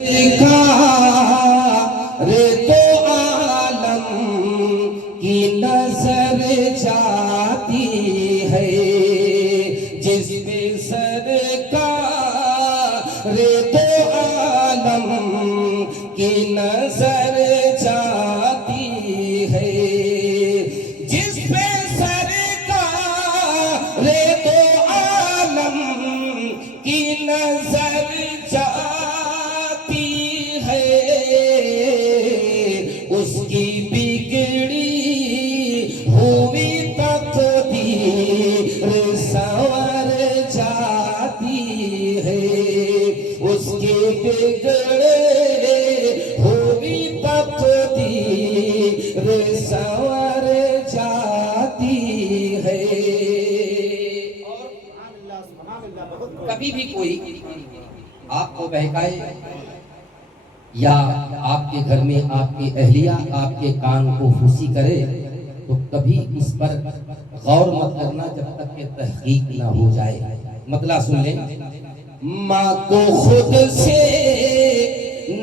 रे तो आलम की नजर जाती है, जिस पे सरकार रे तो आलम की नजर जाती है, जिस पे सरकार रे तो आलम की नजर जाती है, उसकी बिगड़ी हुई तकदीर संवर जाती है, उसकी बिगड़े हुई तकदीर संवर जाती है। कभी भी कोई आपको बहकाए या आपके घर में आपकी अहलिया आपके कान को फूसी करे तो कभी इस पर गौर मत करना जब तक कि तहकीक ना हो जाए। मतलब सुन लें, माँ को खुद से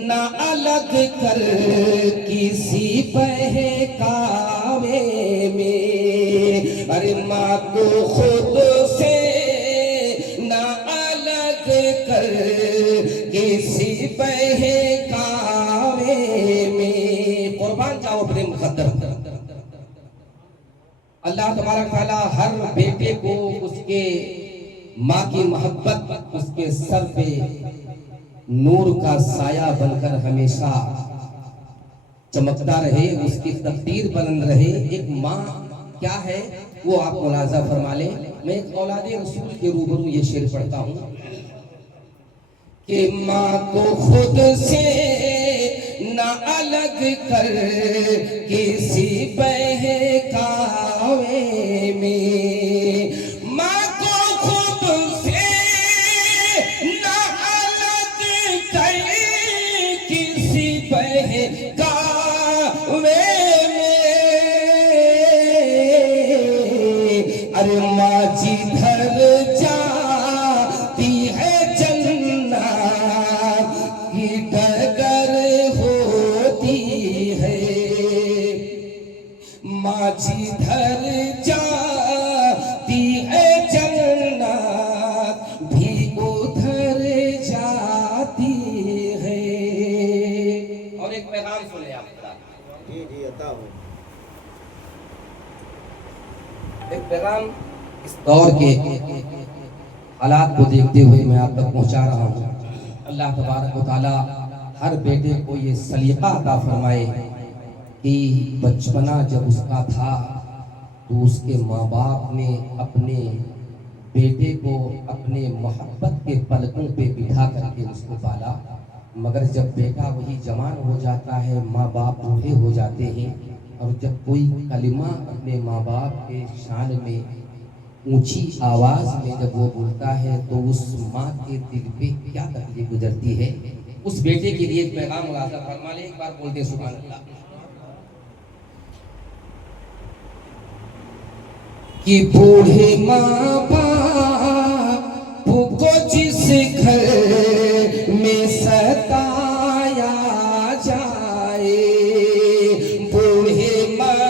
ना अलग कर किसी बहकावे में, अरे माँ को खुद से ना अलग कर किसी बहकावे में। कुर्बान जाओ अपने मुकद्दर। अल्लाह तबारक तआला हर बेटे को उसके माँ की मोहब्बत उसके सर पे नूर का साया बनकर हमेशा चमकता रहे, उसकी तकदीर बुलंद रहे। एक माँ क्या है वो आप मुलाजा फरमा लें। मैं एक औलादे रसूल के रूबरू ये शेर पढ़ता हूँ कि माँ को खुद से ना अलग कर किसी बहकावे में, माँ को खुद से ना अलग कर किसी बहकावे में। अरे माँ जिधर जाती है जन्नत की डगर होती है, माँ जिधर जाती है जन्नत भी उधर जाती है। और एक पैगाम सुने आप। जी जी अता हूँ एक पैगाम इस दौर के हालात को देखते हुए मैं आप तक पहुंचा रहा हूँ। अल्लाह तबारक व तआला हर बेटे को ये सलीका अता फरमाए कि बचपना जब उसका था तो उसके माँ बाप ने अपने बेटे को अपने मोहब्बत के पलकों पे बिठा करके उसको पाला, मगर जब बेटा वही जवान हो जाता है, माँ बाप बूढ़े हो जाते हैं, और जब कोई कलिमा अपने माँ बाप के शान में ऊंची आवाज में जब वो बोलता है तो उस माँ के दिल पे क्या तकलीफ गुजरती है। उस बेटे के लिए एक पैगाम मुलाजा फरमा ले। एक बार बोलते सुभान अल्लाह। कि बूढ़े माँ बाप को जिस घर में सताया जाए, बूढ़े माँ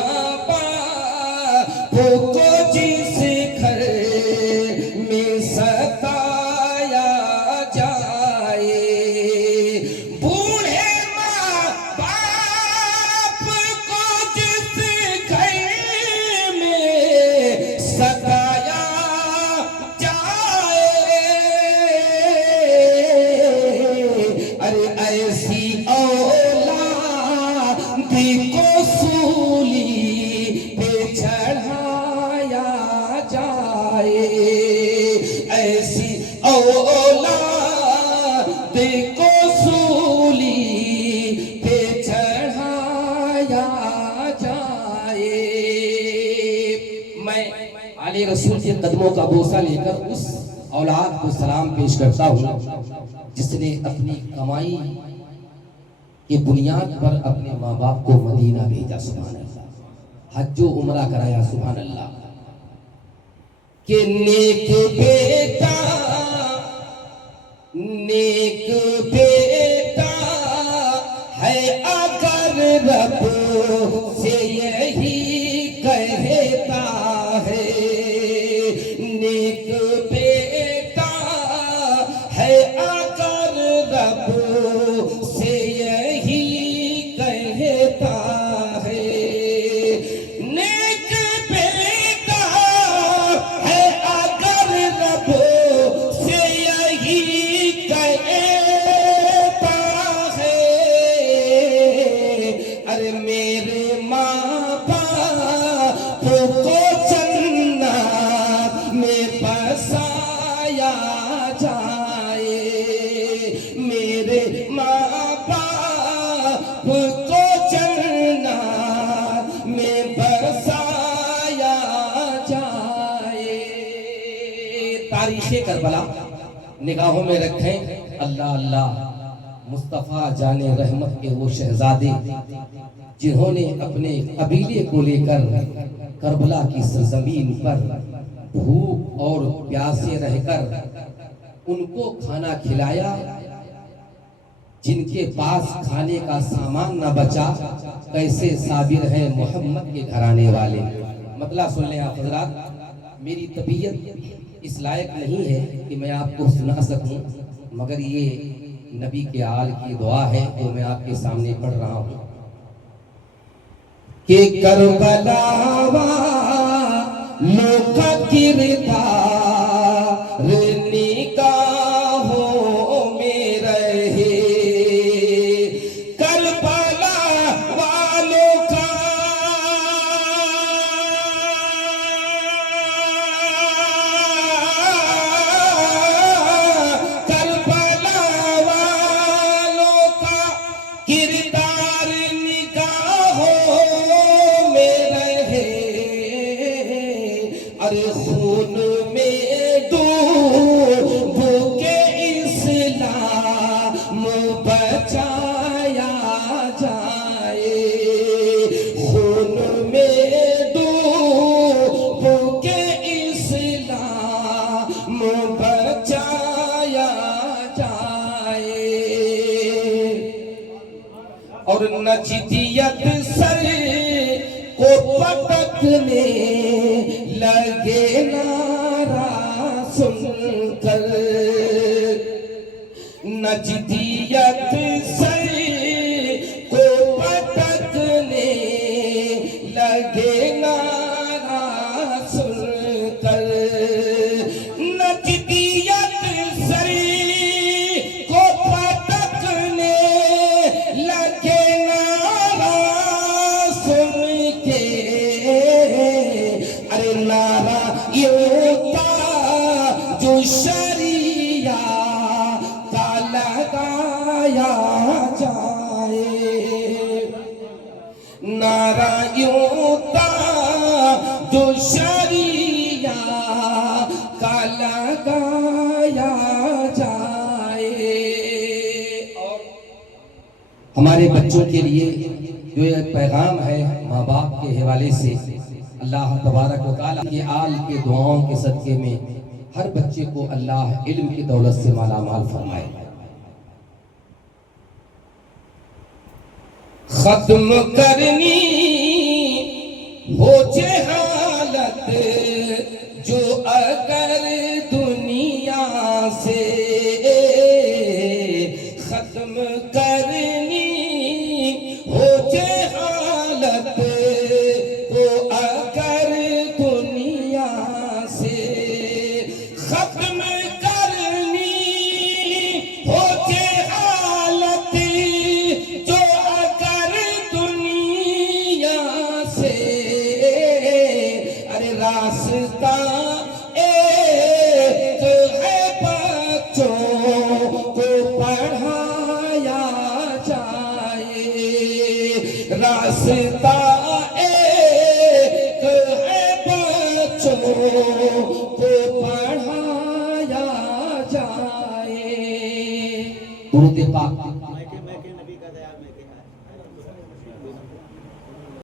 बाप को जिस घर में सताया जाए, बूढ़े माँ बाप को जिस घर में सताया जाए, अरे ऐसी औलाद को सूली पे चढ़ाया जाए, ऐसी औलाद को सूली पे चढ़ाया जाए। मैं आले रसूल के कदमों का बोसा लेकर उस औलाद को सलाम पेश करता हूँ जिसने अपनी कमाई की बुनियाद पर अपने माँ बाप को मदीना भेजा, सुभान अल्लाह, हज्जो उमरा कराया, सुभान अल्लाह। कि नेक बेटा नेक बेटा तारीख़ करबला निगाहों में रखें। अल्लाह अल्लाह मुस्तफ़ा जाने रहमत के वो शहजादे जिन्होंने अपने कबीले को लेकर करबला की सरजमीन पर भूख और प्यासे रहकर उनको खाना खिलाया, जिनके पास खाने का सामान न बचा, कैसे साबिर है मोहम्मद के घराने वाले। मतलब सुन लें आप हजरात, मेरी तबीयत इस लायक नहीं है कि मैं आपको सुना सकूं, मगर ये नबी के आल की दुआ है जो मैं आपके सामने पढ़ रहा हूँ कि करबला लोग किरदार निगाहों में रहे, करबला वालों का करबला वालों का किरदार निगाहों में रहे। अरे खून में डूब के इस्लाम बचाया जाए, खून में डूब के इस्लाम बचाया जाए। और नजदियत सर को पटकने लगे नारा सुनकर, नजदियत सर को पटकने लगे नारा सुनकर, नजदियत सर को पटकने लगे नारा सुन के। अरे नारा योता जो शरिया का लगाया जाए, नारा योता जो शरिया का लगाया जाए। और हमारे बच्चों के लिए जो ये पैगाम है माँ बाप के हवाले से, अल्लाह तबारक व तआला के आल के दुआओं के सदके में हर बच्चे को अल्लाह इल्म की दौलत से माला माल फरमाए। खत्म करनी हो जहालत जो अगर दुनिया से, खत्म करनी हो जहालत को अगर दुनिया से, खत्म करनी हो जहालत जो अगर दुनिया से। अरे रास्ता एक है बच्चों को पढ़ाया जाए, रास्ता एक है बच्चों को पढ़ाया जाए। दुरूद पाक